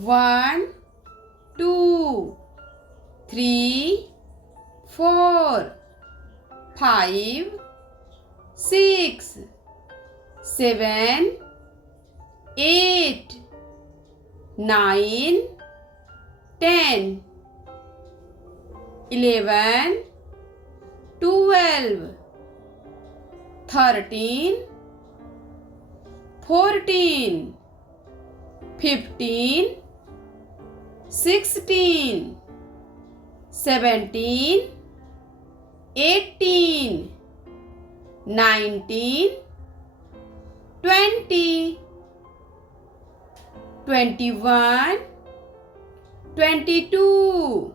1, 2, 3, 4, 5, 6, 7, 8, 9, 10, 11, 12, 13, 14, 15, 16, 17, 18, 19, 20, 21, 22,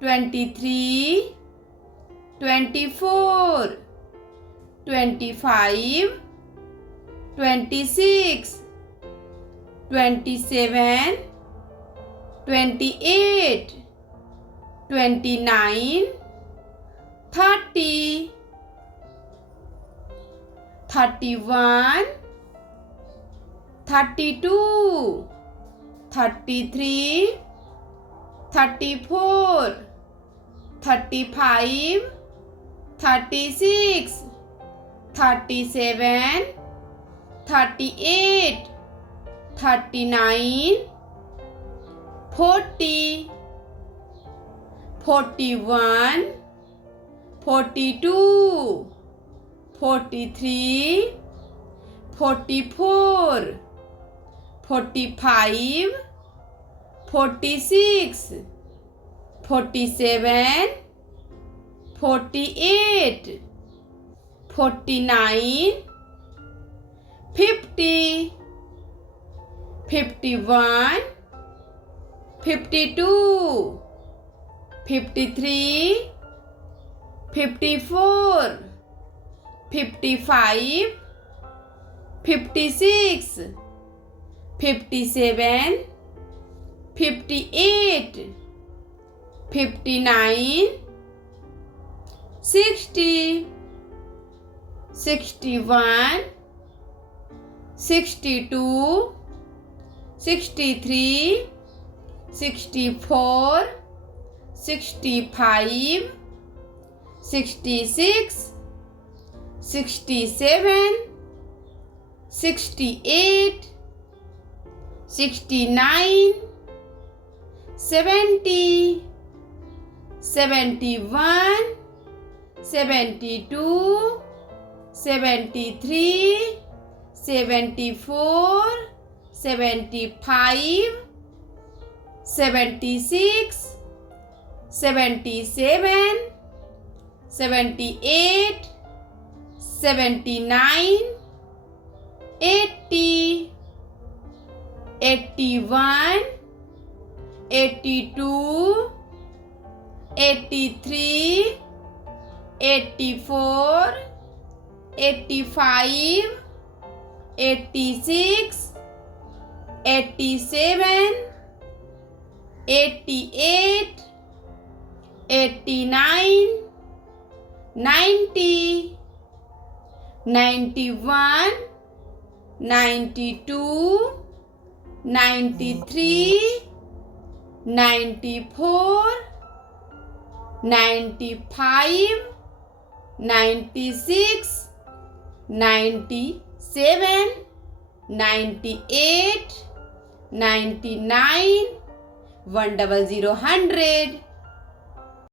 23, 24, 25, 26, 27, 28, 29, 30, 31, 32, 33, 34, 35, 36, 37, 38, 39, 40, 41, 42, 43, 44, 45, 46, 47, 48, 49, 50, 51, 52, 53, 54, 55, 56, 57, 58, 59, 60, 61, 62, 63, 64, 65, 66, 67, 68, 69, 70, 71, 72, 73, 74, 75, 76, 77, 78, 79, 80, 81, 82, 83, 84, 85, 86, 87, 88, 89, 90, 91, 92, 93, 94, 95, 96, 97, 98, 99, 100, 100.